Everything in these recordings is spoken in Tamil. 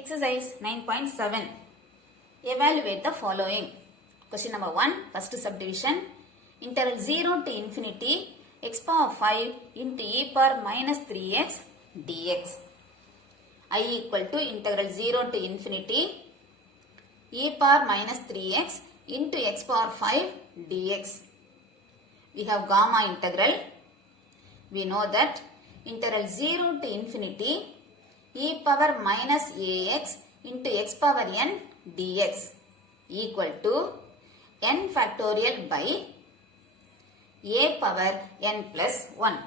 Exercise 9.7. Evaluate the following. Question number 1, first subdivision. Interval 0 to infinity x power 5 into e power minus 3x dx. I equal to integral 0 to infinity e power minus 3x into x power 5 dx. We have gamma integral. We know that integral 0 to infinity e power minus ax into x power n dx equal to n factorial by a power n plus 1.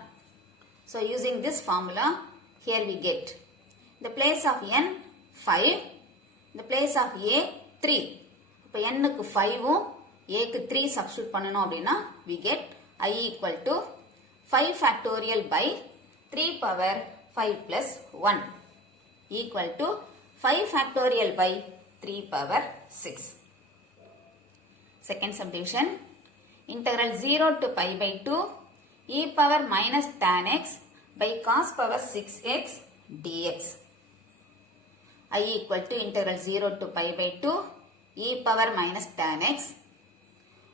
So using this formula, here we get the place of n 5, the place of a 3. இப்போ n க்கு 5 a க்கு 3 substitute பண்ணனும் அப்படினா we get I equal to 5 factorial by 3 power 5 plus 1 equal to 5 factorial by 3 power 6. Second subdivision, integral 0 to pi by 2 e power minus tan x by cos power 6x dx. I equal to integral 0 to pi by 2 e power minus tan x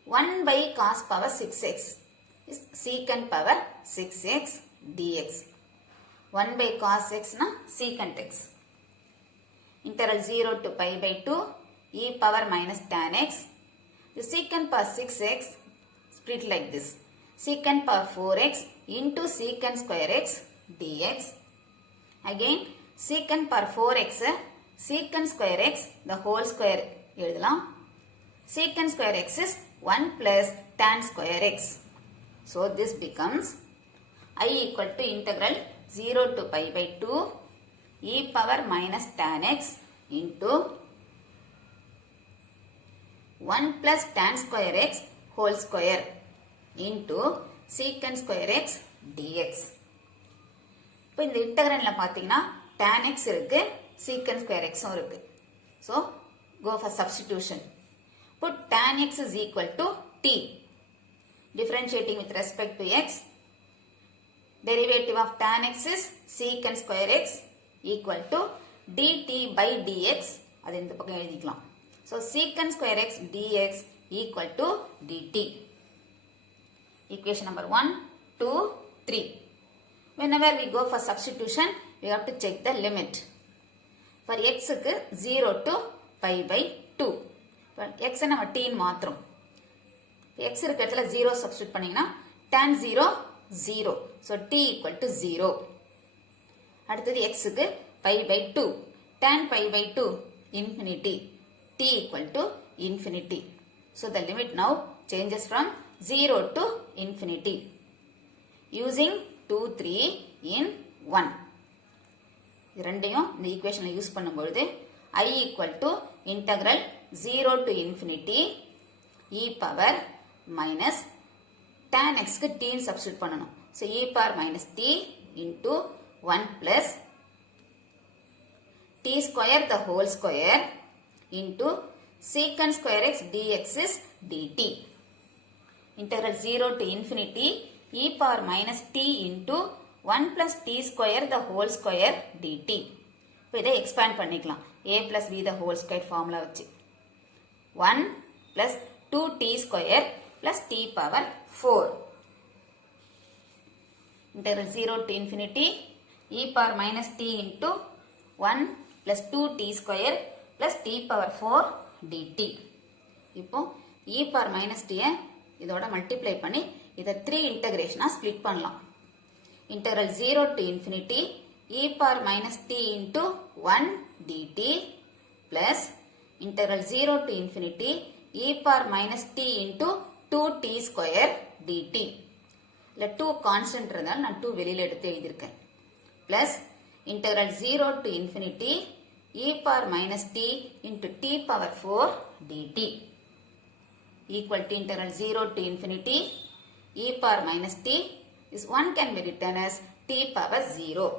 1 by cos power 6x is secant power 6x dx. 1 by cos x na secant x. Integral 0 to pi by 2 e power minus tan x. The secant power 6x split like this. Secant power 4x into secant square x dx. Again secant power 4x secant square x the whole square எழுதலாம். Secant square x is 1 plus tan square x. So this becomes I equal to integral 0 to pi by 2 e power minus tan x into 1 plus tan square x whole square into secant square x dx. இப்போ இந்த இன்டெக்ரல்ல பாத்தீங்கன்னா tan x இருக்கு, secant square x இருக்கு. So go for substitution. Put tan x is equal to t. Differentiating with respect to x. Derivative of tan x is secant square x equal to dt by dx. அது இந்த பக்கம் எழுதிக்கலாம். So secant square x dx equal to dt. Equation number 1, 2, 3. Whenever we go for substitution, we have to check the limit. For x க்கு 0 to pi by 2. x நம்ம t ன்னு மாத்துறோம். x இருக்க இடத்துல 0 substitute பண்ணீங்கன்னா tan 0 0. So t equal to 0. அடுத்தது x க்கு pi by 2. Tan pi by 2 infinity. T equal to infinity. So the limit now changes from 0 to infinity. Using 2, 3 in 1. இரண்டையும் இந்த ஈக்குவேஷன்ல யூஸ் பண்ணும்போது I equal to integral 0 to infinity e power minus tan x க்கு t ன்னு சப்ஸ்டிட்யூட் பண்ணனும். So e power minus t into 1 plus t square the whole square into secant square x dx is dt. Integral 0 to infinity e power minus t into 1 plus t square the whole square dt. இப்போ இதை expand பண்ணிக்கலாம். a plus b the whole square formula வச்சு 1 plus 2t square plus t power 4. Integral 0 to infinity e power minus t into 1 plus 2t square plus t power 4 dt. இப்போ e power minus t இதோட multiply பண்ணி இதை 3 integration split பண்ணலாம். Integral 0 to infinity e power minus t into 1 dt plus integral 0 to infinity e power minus t into 2t square dt. இல்ல 2 constant இருந்தால் நான் 2 வெளியில எடுத்து எழுதியிருக்கேன். Plus integral 0 to infinity e power minus t into t power 4 dt equal to integral 0 to infinity e power minus t is 1 can be written as t power 0.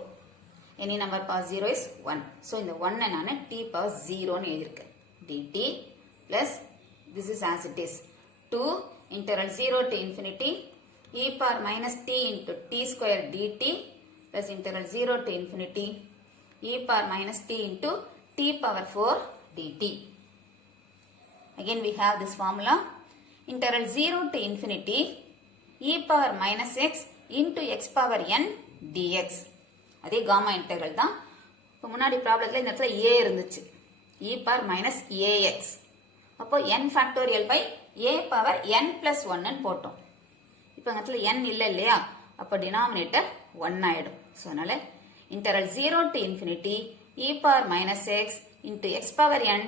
Any number power 0 is 1. So இந்த 1 நான் t power 0 ன்னு எழுதியிருக்கேன். dt plus this is as it is 2 integral 0 to infinity e power minus t into t square dt plus integral 0 to infinity e power minus t into t power 4 dt. Again we have this formula. Integral 0 to infinity e power minus x into x power n dx. அதே gamma integral தான். இப்போ முன்னாடி ப்ராப்ளத்தில் இந்த இடத்துல a இருந்துச்சு. e power minus ax. அப்போ n factorial by a power n plus 1 போட்டோம். இப்போ இந்த இடத்துல n இல்லை இல்லையா? அப்போ denominator 1 ஆயிடும். ஸோ அதனால integral 0 to infinity e power minus x into x power n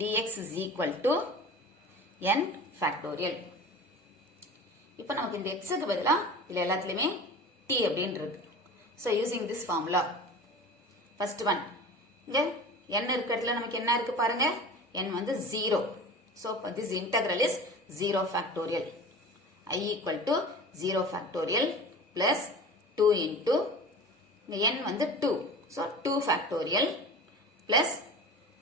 dx is equal to n factorial. இப்போ நமக்கு இந்த x க்கு பதிலா இல்ல எல்லாத்துலயுமே t அப்படினு இருக்கு. So using this formula, first one, இங்க n இருக்க இடத்துல நமக்கு என்ன இருக்கு பாருங்க, n வந்து 0. So this integral is 0 factorial. I equal to 0 factorial plus 2 into இங்க n வந்து 2. So 2 factorial plus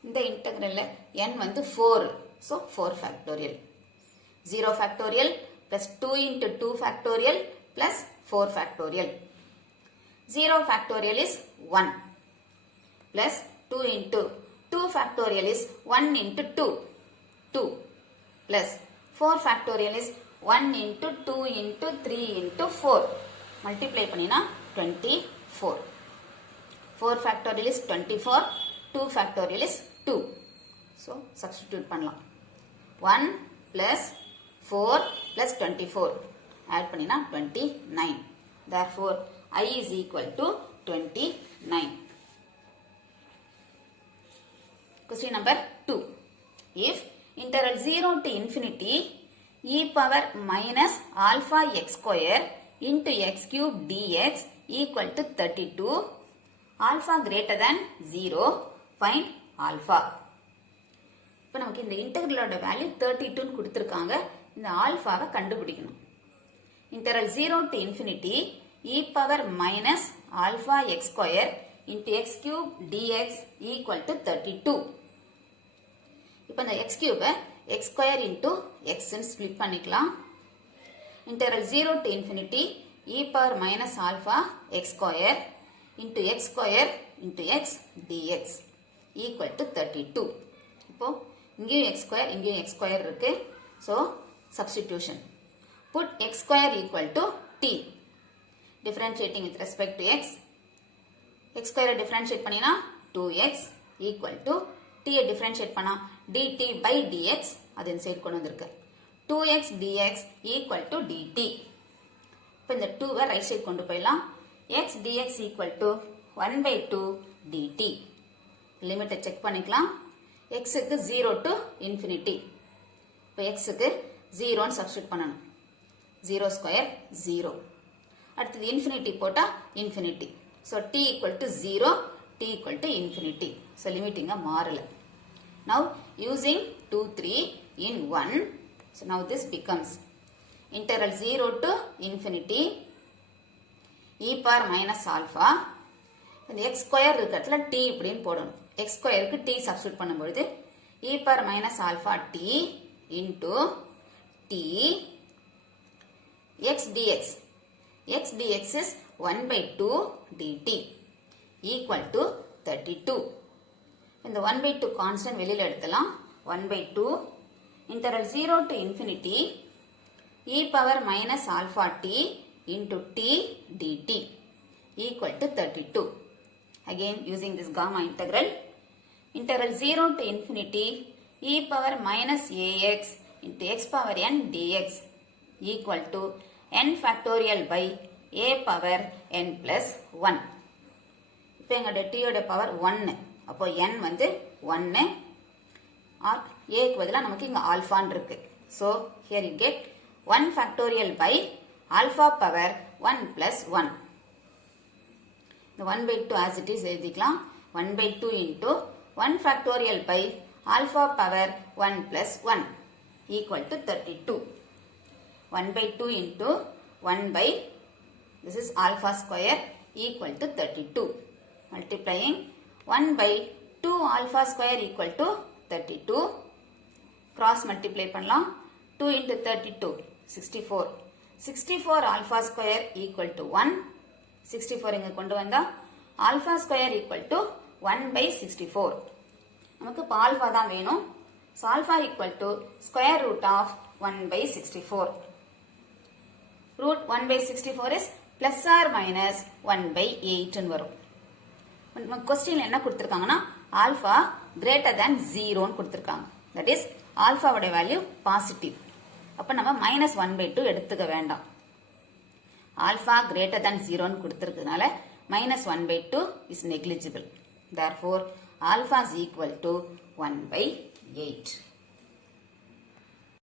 இந்த integralல n வந்து 4. So 4 factorial. 0 factorial plus 2 into 2 factorial plus 4 factorial. 0 factorial is 1 plus 2 into 2 factorial is 1 into 2. 2 plus 4 factorial is 1 into 2 into 3 into 4. Multiply பண்ணீனா 24. 4 factorial is 24. 2 factorial is 2. So substitute பண்ணலாம். 1 plus 4 plus 24. Add பண்ணீனா 29. Therefore, I is equal to 29. Question number 2. If integral 0 to infinity e power minus alpha x square into x cube dx equal to 32, alpha greater than 0, find alpha. இப்போ நமக்கு இந்த இன்டெக்ரலோட வேல்யூ 32 ன்னு கொடுத்திருக்காங்க. இந்த ஆல்பாவை கண்டுபிடிக்கணும். Integral 0 to infinity e power minus alpha x square into x cube dx equal to 32. இப்போ இந்த x cube x square into x ன்னு split பண்ணிக்கலாம். Integral 0 to infinity e power minus alpha x square into x square into x dx equal to 32. இப்போ இங்கேயும் x square இங்கேயும் x square இருக்கு. So substitution. Put x square equal to t. Differentiating with respect to x. X square differentiate பண்ணினா 2x equal to t differentiate பண்ணா dt by dx. அது இந்த சைடு கொண்டு வந்திருக்கு. 2x dx equal to dt. இப்போ இந்த 2 ரைட் சைடு கொண்டு போயிடலாம். x dx equal to 1 by 2 dt. லிமிட்டை செக் பண்ணிக்கலாம். x க்கு 0 to infinity. இப்போ x க்கு 0 ன்னு சப்ஸ்டிட்யூட் பண்ணணும். 0 square 0. அடுத்தது infinity போட்டா infinity. So t equal to 0, t equal to infinity. So limiting மாறல. Now using 2, 3 in 1. So now this becomes integral 0 to infinity e power minus alpha. இந்த x square இருக்கிறதுல t இப்படின்னு போடணும். x square க்கு t சப்ஸ்டிட்யூட் பண்ணும்பொழுது e power minus alpha t into t x dx. X dx is 1 by 2 dt equal to 32. இந்த 1 by 2 constant வெளியில எடுத்தலாம். 1 by 2 integral 0 to infinity e power minus alpha t into t dt equal to 32. Again using this gamma integral. Integral 0 to infinity e power minus ax into x power n dx equal to n factorial by a power n plus 1. இப்போ எங்களுடைய t யோட பவர் 1. அப்போ n வந்து 1. a க்கு பதிலா நமக்கு இங்க ஆல்பான்னு இருக்கு. So here you get 1 factorial by alpha power 1 plus 1. The 1 by 2 as it is எழுதிக்கலாம். 1 by 2 into 1 factorial by alpha power 1 plus 1 equal to 32. 1 by 2 into 1 by, this is alpha square equal to 32. Multiplying 1 by 2 alpha square equal to 32. Cross multiply பண்ணலாம். 2 into 32, 64. 64 alpha square equal to 1. 64 இங்க கொண்டு வந்தா alpha square equal to 1 by 64. நமக்கு இப்போ ஆல்ஃபா தான் வேணும். So alpha equal to square root of 1/64. Root 1/64 is plus or minus 1/8 வரும். கொஸ்டின்ல என்ன கொடுத்திருக்காங்கன்னா ஆல்ஃபா கிரேட்டர் தேன் 0 கொடுத்திருக்காங்க. தட் இஸ் ஆல்ஃபாவோட வேல்யூ பாசிட்டிவ். அப்ப நம்ம -1/2 எடுத்துக்க வேண்டாம். ஆல்ஃபா கிரேட்டர் தேன் 0 கொடுத்திருக்கிறதுனால -1/2 is negligible. Therefore, alpha is equal to 1/8.